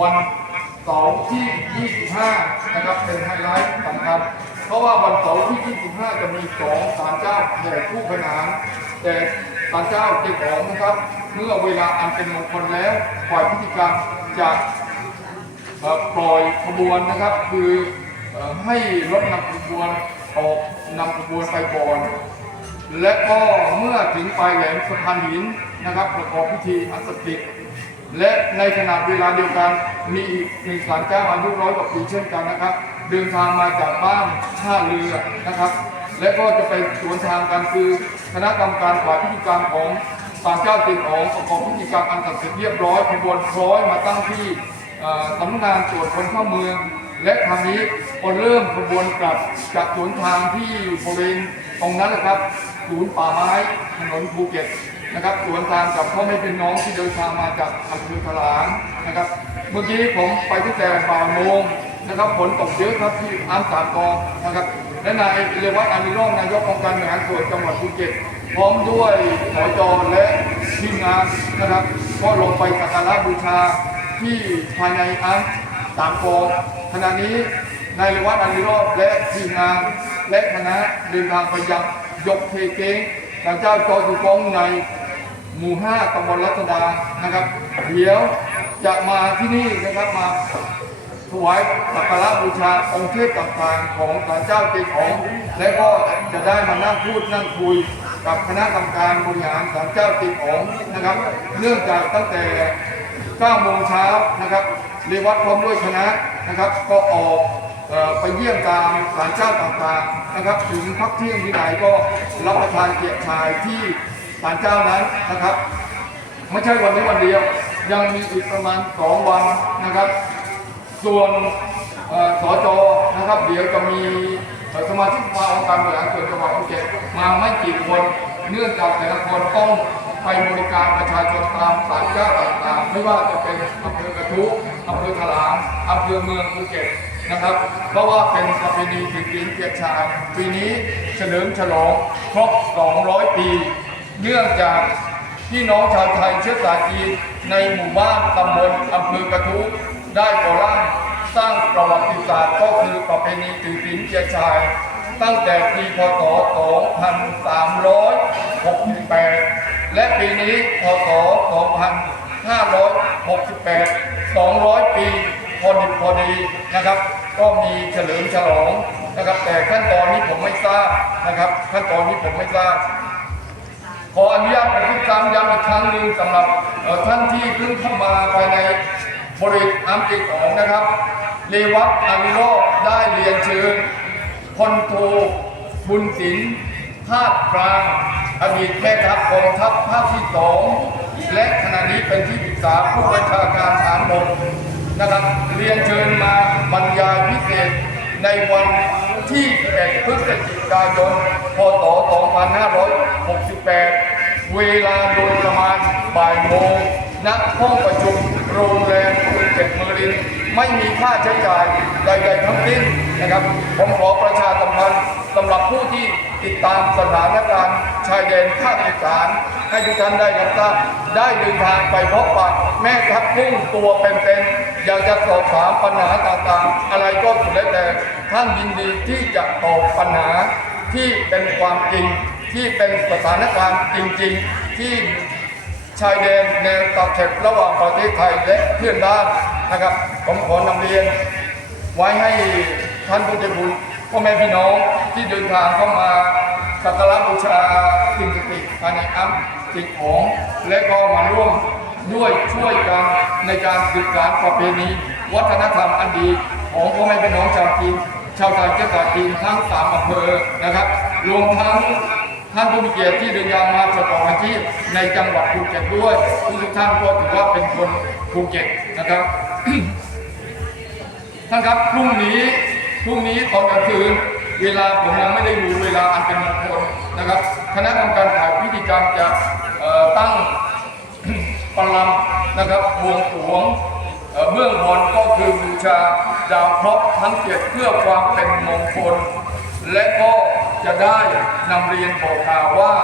วันเสาร์ที่ 25 นะครับ เป็นไฮไลท์สำคัญ เพราะว่าวันเสาร์ที่ 25 จะมีสองศาลเจ้าแห่คู่ขนาน แต่ศาลเจ้าเจ็ดของนะครับ เมื่อเวลาอันเป็นมงคลแล้วฝ่ายพิธีกรรมจะปล่อยขบวนนะครับ คือเอ่อให้รถนำขบวนออกนำขบวนไปก่อนและก็เมื่อถึงปลายแหลมสะพานหินนะครับประกอบพิธีอันศักดิ์สิทธิ์ และในขณะเวลาเดียวกันมีอีกหนึ่งศาลเจ้าอายุร้อยกว่าปีเช่นกันนะครับ เดินทางมาจากบ้านท่าเรือนะครับ และก็จะไปสวนทางกันคือคณะกรรมการฝ่ายพิธีกรรมของศาลเจ้าตินอ๋องประกอบพิธีกรรมอันศัดสิทธิ์เรียบร้อยขบวนคล้อยมาตั้งที่สำนักงานตรวจคนเข้าเมือง และทางนี้พอเริ่มขบวนกลับจากสวนทางที่บริเวณตรงนั้นนะครับศูนย์ป่าไม้ถนนภูเก็ต นะครับสวนทางกับพ่อแม่พี่น้องที่เดินทางมาจากอำเภอถลางนะครับ เมื่อกี้ผมไปตั้งแต่บ่ายโมงนะครับฝนตกเยอะครับที่อ้ามสามกองนะครับและนายเรวัตอานิโรมนายกองค์การบริหารส่วนจังหวัดภูเก็ตพร้อมด้วยสจและทีมงานนะครับ ก็ลงไปสักการะบูชาที่ภายในอันสามกองขณะนี้นายเลวัตอันดิโรอบและทีมงานและคณะเดินทางไปยังยกเทเก้ง ทางเจ้าจอจุกงในหมู่ห้าตำบลรัตดานะครับ เดี๋ยวจะมาที่นี่นะครับมาถวายสักการะบูชาองค์เทพต่างๆของศาลเจ้าเจงของ และก็จะได้มานั่งพูดนั่งคุยกับคณะกรรมการบริหารศาลเจ้าเจงของนะครับเนื่องจากตั้งแต่9โมงเช้านะครับเรวัดพร้อมด้วยคณะนะครับ ก็ออก ไปเยี่ยมตามศาลเจ้าต่างๆนะครับ ถึงพักเที่ยงที่ไหนก็รับประทานเกียรติชายที่ศาลเจ้านั้นนะครับไม่ใช่วันนี้วันเดียว ยังมีอีกประมาณ2วันนะครับ ส่วนสจนะครับ เดี๋ยวจะมีสมาชิกสภาองค์การบริหารส่วนจังหวัดภูเก็ตมาไม่กี่คนเนื่องจากแต่ละคนต้องไปบริการประชาชนตามศาลเจ้าต่างๆ ไม่ว่าจะเป็นอำเภอกระทู้อำเภอถลางอำเภอเมืองภูเก็ต นะครับ เพราะว่าเป็นประเพณีถือศีลเกียรติชายปีนี้เฉลิมฉลองครบ 200 ปี เนื่องจากพี่น้องชาวไทยเชื้อสายจีนในหมู่บ้านตำบลอำเภอกระทู้ได้ก่อร่างสร้างประวัติศาสตร์ก็คือประเพณีถือศีลเกียรติชาย ตั้งแต่ปีพศ 2368 และปีนี้พศ 2568 200 ปี พอดิบพอดีนะครับ ก็มีเฉลิมฉลองนะครับ แต่ขั้นตอนนี้ผมไม่ทราบนะครับ ขั้นตอนนี้ผมไม่ทราบขออนุญาตประทุกซ้ำย้ำอีกครั้งหนึ่งสำหรับท่านที่เพิ่งเข้ามาภายในบริเวณอัมเอกของนะครับเรวัตอาริโรได้เรียนเชิญพลโทบุญศิลป์ภาคกลางอดีตแม่ทัพกองทัพภาคที่สองและขณะนี้เป็นที่ปรึกษาผู้บัญชาการฐานบก นะครับเรียนเชิญมาบรรยายพิเศษในวันที่8พฤศจิกายน พศ 2568 เวลาโดยประมาณบ่ายโมงณห้องประชุมโรงแรมภูเก็ตเมอริน ไม่มีค่าใช้จ่ายใดๆทั้งสิ้นนะครับ ผมขอประชาสัมพันธ์สำหรับผู้ที่ติดตามสถานการณ์ชายแดนภาคอีสานให้ทุกท่านได้รับทราบได้เดินทางไปพบปะแม่ทัพกุ้งตัวเป็นๆอยากจะสอบถามปัญหาต่างๆ อะไรก็สุดแล้วแต่ท่านยินดีที่จะตอบปัญหาที่เป็นความจริงที่เป็นสถานการณ์จริงๆ ที่ชายแดนแนวตะเข็บระหว่างประเทศไทยและเพื่อนบ้าน นะครับผมขอนำเรียน ไว้ให้ท่านผู้ใจบุญพ่อแม่พี่น้องที่เดินทางเข้ามาสักการะบูชาสิ่งศักดิ์สิทธิ์ภายในอัมสิ่งของ และก็มาร่วมด้วยช่วยกันในการสืบสานประเพณีวัฒนธรรมอันดีของพ่อแม่พี่น้องชาวจีนชาวไทยเชื้อสายจีนทั้งสามอำเภอนะครับรวมทั้ง ท่านผู้มีเกียรติที่เดินทางมาประกอบอาชีพในจังหวัดภูเก็ตด้วยทุกท่านก็ถือว่าเป็นคนภูเก็ตนะครับท่านครับพรุ่งนี้พรุ่งนี้ตอนกลางคืนเวลาผมยังไม่ได้รู้เวลาอันเป็นมงคลนะครับคณะกรรมการฝ่ายพิธีกรรมจะตั้งปลัมนะครับบวงสรวงเอ่อเบื้องบนก็คือบูชาดาวเคราะห์ทั้งเจ็ดเพื่อความเป็นมงคลและก็ จะได้นำเรียนบอกข่าวว่า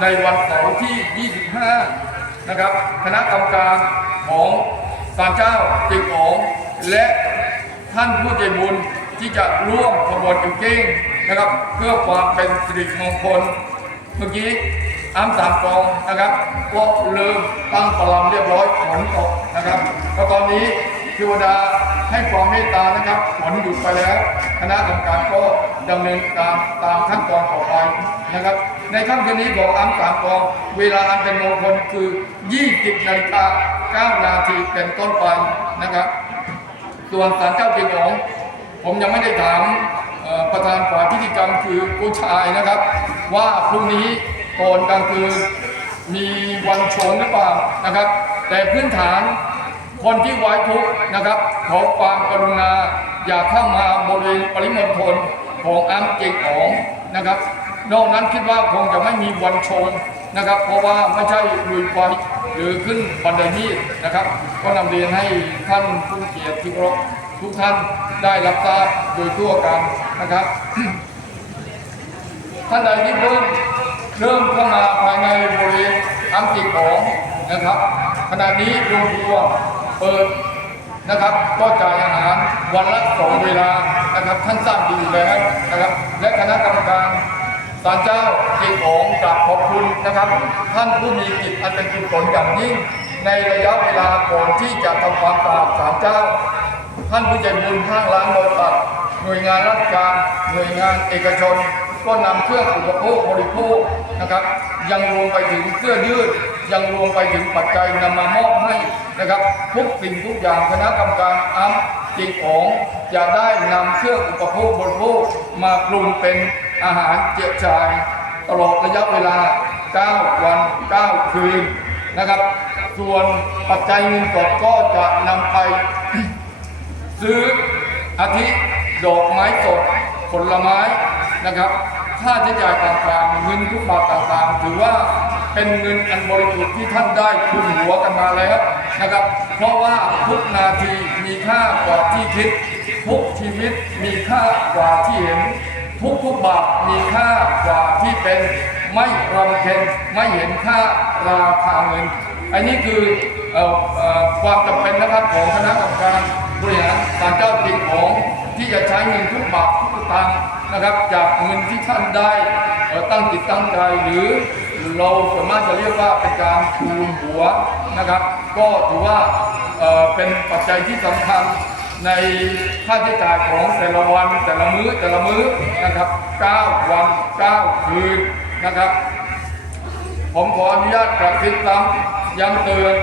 ในวันเสาร์ที่ 25 นะครับ คณะกรรมการของศาลเจ้าจิงอ๋องและท่านผู้ใจบุญที่จะร่วมขบวนอิวเก้งนะครับ เพื่อความเป็นสิริมงคล เมื่อกี้อ้ำสามกองนะครับก็เริ่มตั้งประลำเรียบร้อยฝนตกนะครับแล้วตอนนี้เทวดาให้ความเมตตานะครับฝนหยุดไปแล้ว คณะกรรมการก็ ดำเนินการตามขั้นตอนต่อไปนะครับ ในค่ำคืนนี้ของอ้ำสามกองเวลาอันเป็นมงคลคือ 20นาฬิกา9นาทีเป็นต้นไปนะครับ ส่วนศาลเจ้าเจียงหงผมยังไม่ได้ถามประธานฝ่ายพิธีกรรมคือผู้ชายนะครับ ว่าพรุ่งนี้ตอนกลางคืนมีวันโชงหรือเปล่านะครับ แต่พื้นฐานคนที่ไว้ทุกข์นะครับขอความกรุณาอย่าเข้ามาบริเวณปริมณฑล ของอ้ำเจียงหงนะครับ นอกนั้นคิดว่าคงจะไม่มีวันชงนะครับ เพราะว่าไม่ใช่ลุยไฟหรือขึ้นบันไดมีดนะครับ ก็นำเรียนให้ท่านผู้เกียรติที่เคารพทุกท่านได้รับทราบโดยทั่วกันนะครับ ท่านใดที่เพิ่มเริ่มเข้ามาภายในบริเวณอังกฤษของนะครับขณะนี้โรงครัวเปิด นะครับ ก็จ่ายอาหารวันละสองเวลานะครับท่านทราบดีอยู่แล้วนะครับ และคณะกรรมการศาลเจ้าเกียรติของกราบขอบคุณนะครับ ท่านผู้มีจิตอันเป็นกุศลอย่างยิ่ง ในระยะเวลาก่อนที่จะทำความสะอาดศาลเจ้า ท่านผู้ใจบุญห้างร้านบริษัทหน่วยงานราชการหน่วยงานเอกชน ก็นำเครื่องอุปโภคบริโภคนะครับ ยังรวมไปถึงเสื้อยืด ยังรวมไปถึงปัจจัยนำมามอบให้นะครับ ทุกสิ่งทุกอย่างคณะกรรมการอัมจิงของจะได้นำเครื่องอุปโภคบริโภคมาปรุงเป็นอาหารเจียจ่าย ตลอดระยะเวลา 9 วัน 9 คืนนะครับ ส่วนปัจจัยเงินสดก็จะนำไปซื้ออาทิดอกไม้สดผลไม้นะครับ ค่าใช้จ่ายต่างๆเงินทุกบาทต่างๆ ถือว่าเป็นเงินอันบริสุทธิ์ที่ท่านได้คุมหัวกันมาแล้วนะครับ เพราะว่าทุกนาทีมีค่ากว่าที่คิด ทุกชีวิตมีค่ากว่าที่เห็น ทุกทุกบาทมีค่ากว่าที่เป็น ไม่รำเค็ญไม่เห็นค่าราคาเงิน อันนี้คือออความจำเป็นนะครับของคณะกรรมการบริหารศาลเจ้าจริงของที่จะใช้เงินทุกบาททุกตางค์ นะครับจากเงินที่ท่านได้เอ่อตั้งจิตตั้งใจหรือเราสามารถจะเรียกว่าเป็นการคูณหัวนะครับ ก็ถือว่าเป็นปัจจัยที่สำคัญในค่าใช้จ่ายของแต่ละวันแต่ละมื้อแต่ละมื้อนะครับ 9 วัน 9 คืนนะครับ ผมขออนุญาตกระซิบซ้ำย้ำเตือน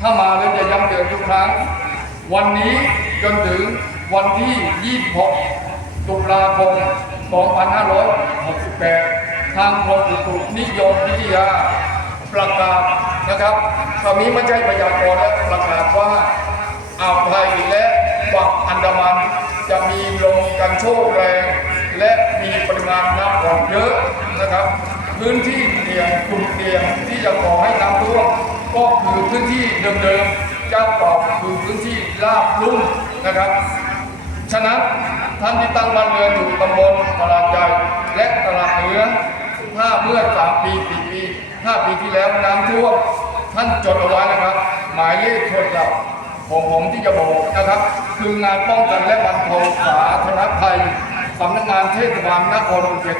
ถ้ามาแล้วจะย้ำเตือนทุกครั้ง วันนี้จนถึงวันที่ 26 ตุลาคม 2568 ทางกรมอุตุนิยมวิทยาประกาศนะครับคราวนี้ไม่ใช่พยากรณ์และประกาศว่าอ่าวไทยและฝั่งอันดามันจะมีลมกันโชกแรง และมีปริมาณน้ำฝนเยอะนะครับ พื้นที่เสี่ยงกลุ่มเสี่ยงที่จะก่อให้น้ำท่วมก็คือพื้นที่เดิมๆเจ้าเก่าคือพื้นที่ลาบลุ่มนะครับ ฉะนั้น ท่านที่ตั้งบ้านเรือนอยู่ตำบลตลาดใหญ่และตลาดเหนือถ้าเมื่อสามปีสี่ปีห้าปีที่แล้วน้ำท่วมท่านจดเอาไว้นะครับ หมายเลขโทรศัพท์ของผมที่จะบอกนะครับ คืองานป้องกันและบรรเทาสาธารณภัยสำนักงานเทศบาลนครอุบล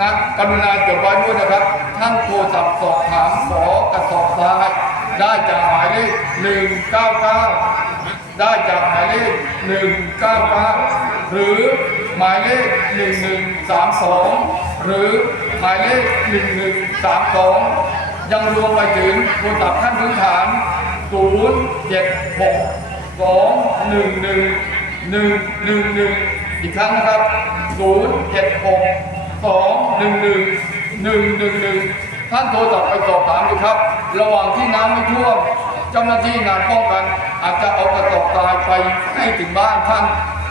นะกรุณาจดไว้ด้วยนะครับ ท่านโทรศัพท์สอบถามขอกระสอบทรายได้จากหมายเลข199 ได้จากหมายเลข199 หรือหมายเลข 1132 หรือหมายเลข 1132 ยังรวมไปถึงโทรศัพท์ขั้นพื้นฐาน 076 211 111 อีกครั้งนะครับ 076 211 111 ท่านโทรศัพท์ไปสอบถามดูครับ ระหว่างที่น้ำไม่ท่วมเจ้าหน้าที่งานป้องกัน อาจจะเอากระสอบทรายไปให้ถึงบ้านท่าน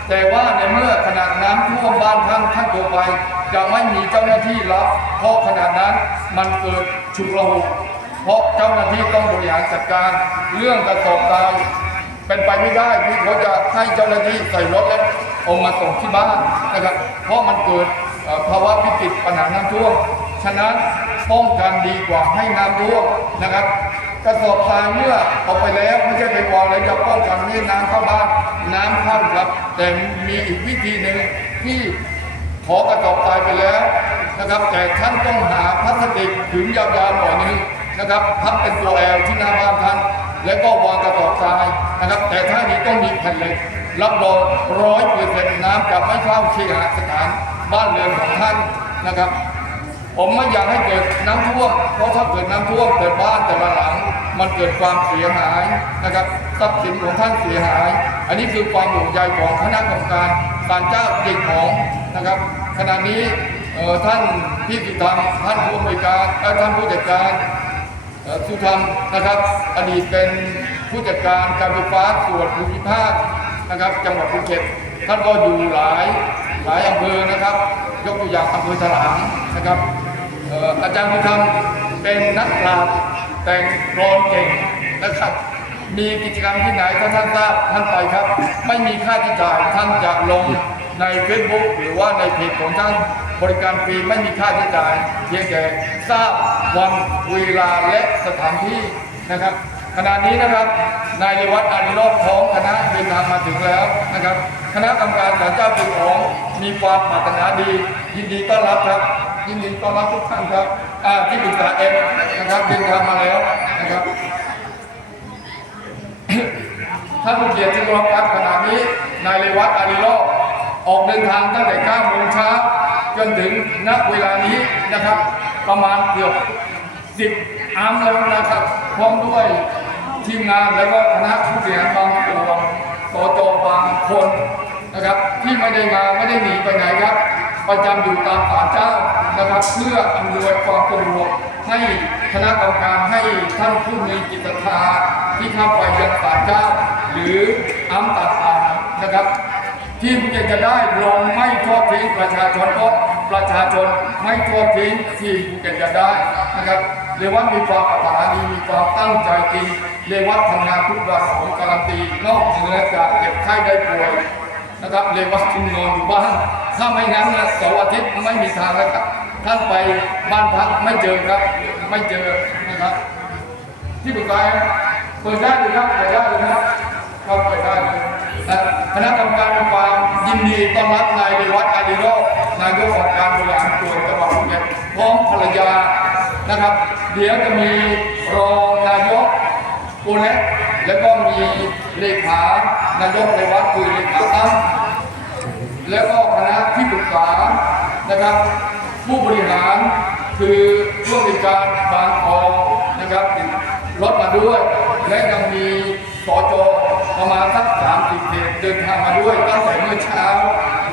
แต่ว่าในเมื่อขนาดน้ำท่วมบ้านท่านท่านโทรไปจะไม่มีเจ้าหน้าที่รับ เพราะขนาดนั้นมันเกิดฉุกระหุกเพราะเจ้าหน้าที่ต้องบริหารจัดการเรื่องกระสอบทรายเป็นไปไม่ได้ที่เขาจะให้เจ้าหน้าที่ใส่รถแล้วเอามาส่งที่บ้านนะครับ เพราะมันเกิดภาวะวิกฤตปัญหาน้ำท่วม ฉะนั้นป้องกันดีกว่าให้น้ำท่วมนะครับ กระสอบทรายเมื่อเอาไปแล้วไม่ใช่ไปวางแล้วจะป้องให้น้ำเข้าบ้านน้ำเข้าครับ แต่มีอีกวิธีหนึ่งที่ขอกระสอบทรายไปแล้วนะครับแต่ท่านต้องหาพลาสติกถึงยาวๆหน่อยนึงนะครับพับเป็นตัวแอลที่หน้าบ้านท่านแล้วก็วางกระสอบทรายนะครับ แต่ท่านี้ต้องมีแผ่นเหล็กรับรองร้อยเปอร์เซ็นต์น้ำจะไม่เข้าเคหสถานบ้านเรือนของท่านนะครับ ผมไม่อยากให้เกิดน้ำท่วม เพราะถ้าเกิดน้ำท่วมเกิดบ้านแต่ละหลัง มันเกิดความเสียหายนะครับทรัพย์สินของท่านเสียหาย อันนี้คือความห่วงใยของคณะกรรมการศาลเจ้าเด็กของนะครับ ขณะนี้ท่านพี่สุธรรมท่านผู้อำนวยการท่านผู้จัดการสุธรรมนะครับ อดีตเป็นผู้จัดการการไฟฟ้าส่วนภูมิภาคนะครับ จังหวัดภูเก็ตท่านก็อยู่หลายหลายอำเภอนะครับ ยกตัวอย่างอำเภอถลางนะครับ อาจารย์สุธรรมเป็นนักปราชญ์แต่งกลอนเก่งนะครับ มีกิจกรรมที่ไหนถ้าท่านทราบท่านไปครับ ไม่มีค่าใช้จ่ายท่านจะลงใน Facebook หรือว่าในเพจของท่านบริการฟรีไม่มีค่าใช้จ่ายเพียงแต่ทราบวันเวลาและสถานที่นะครับขณะนี้นะครับนายวัตอานิโรธของคณะเดินทางมาถึงแล้วนะครับ คณะกรรมการศาลเจ้าปู่ของมีความปรารถนาดี ยินดีต้อนรับครับ ยินดีต้อนรับทุกท่านครับอ่าที่ปรึกษาเอ็มนะครับเดินทางมาแล้วนะครับท่านผู้เกียรติที่เคารพครับขณะนี้นายเรวัตอาริโลออกเดินทางตั้งแต่9โมงเช้าจนถึงณเวลานี้นะครับ ประมาณเกือบ10อัมแล้วนะครับ พร้อมด้วยทีมงานแล้วก็คณะผู้บริหารบางส่วนสจบางคนนะครับ ที่ไม่ได้มาไม่ได้หนีไปไหนครับ ประจำอยู่ตามศาเจ้า นะครับเพื่ออำนวยความสะดวกให้คณะกรรมการให้ท่านผู้มีจิตศรัทธาที่เข้าไปยังศาลเจ้า หรืออัมต่างๆนะครับ ที่จะได้ลงไม่ทอดทิ้งประชาชนเพราะประชาชนไม่ทอดทิ้งที่ภูเก็ตจะได้นะครับเรียกว่ามีความปรารถนาดีมีความตั้งใจจริงเรียกว่าทำงานทุกวันผมการันตีนอกเหนือจากเก็บไข้ได้ป่วยนะครับเรียกว่าคุณนอนอยู่บ้านถ้าไม่งั้นนะเสาร์อาทิตย์ไม่มีทางแล้วครับ ท่านไปบ้านพักไม่เจอครับ ไม่เจอนะครับ ที่ปรึกษาเปิดได้เลยครับเปิดได้เลยครับเข้าเปิดได้เลยคณะกรรมการความยินดีต้อนรับนายเรวัตอาริโรนายกองค์การบริหารส่วนจังหวัดภูเก็ตพร้อมภรรยานะครับ เดี๋ยวจะมีรองนายกปูเล็กแล้วก็มีเลขานายกเรวัตคือเลขาตั้งแล้วก็คณะที่ปรึกษานะครับ ผู้บริหารคือผู้อำนวยการบางกองนะครับติดรถมาด้วย และยังมีสจประมาณสักสามสิบเขตเดินทางมาด้วยตั้งแต่เมื่อเช้า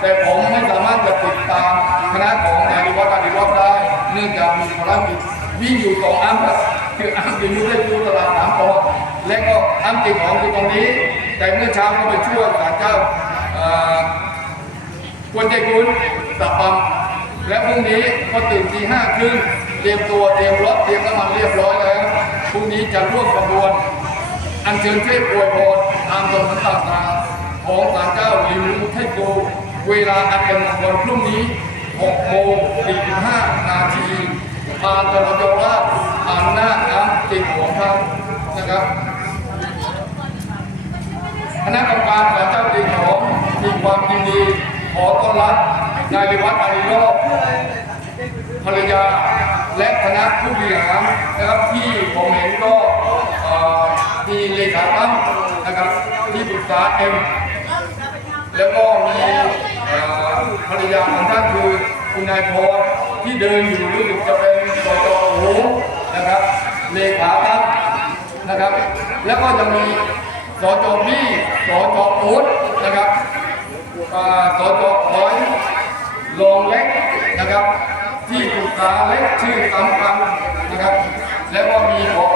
แต่ผมไม่สามารถจะติดตามคณะของนายริวัฒน์อาริวัฒน์ได้เนื่องจากมีภารกิจวิ่งอยู่สองอันครับคืออันที่อยู่ได้ดูตลาดสามกองและก็อันที่ของคือตรงนี้ แต่เมื่อเช้าก็ไปช่วยศาลเจ้าควรใจคุณตับปั๊ม และพรุ่งนี้ก็ตื่นตีห้าครึ่งเตรียมตัวเตรียมรถเตรียมน้ำมันเรียบร้อยแล้วพรุ่งนี้จะร่วมขบวน อัญเชิญเทพอวยพรตามตรงนั้นต่างๆของศาลเจ้าลิวเทโกเวลาอันเป็นมงคลพรุ่งนี้6โมง45นาทีผ่านตลอดราชผ่านหน้าน้ำจิตของท่านนะครับคณะกรรมการศาลเจ้าตีของมีความยินดีขอต้อนรับ นายวิวัฒน์อาริโรจน์ภรรยาและคณะผู้บริหารนะครับที่ผมเห็นก็มีเลขาตั้งนะครับที่ปรึกษาเอ็มแล้วก็มีภรรยาของท่านคือคุณนายพรที่เดินอยู่รู้สึกจะเป็นสจโอ้นะครับเลขาตั้งนะครับ แล้วก็จะมีสจบี้สจอูดนะครับสจคอย รองเล็กนะครับ ที่ปรึกษาเล็กชื่อสำคัญนะครับ แล้วก็มีพอ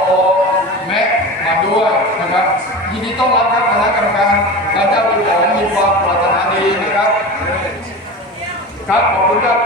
แม่มาด้วยนะครับ ยินดีต้อนรับครับคณะกรรมการการเจ้าคุณขอมีความปรารถนาดีนะครับ ครับขอบคุณครับ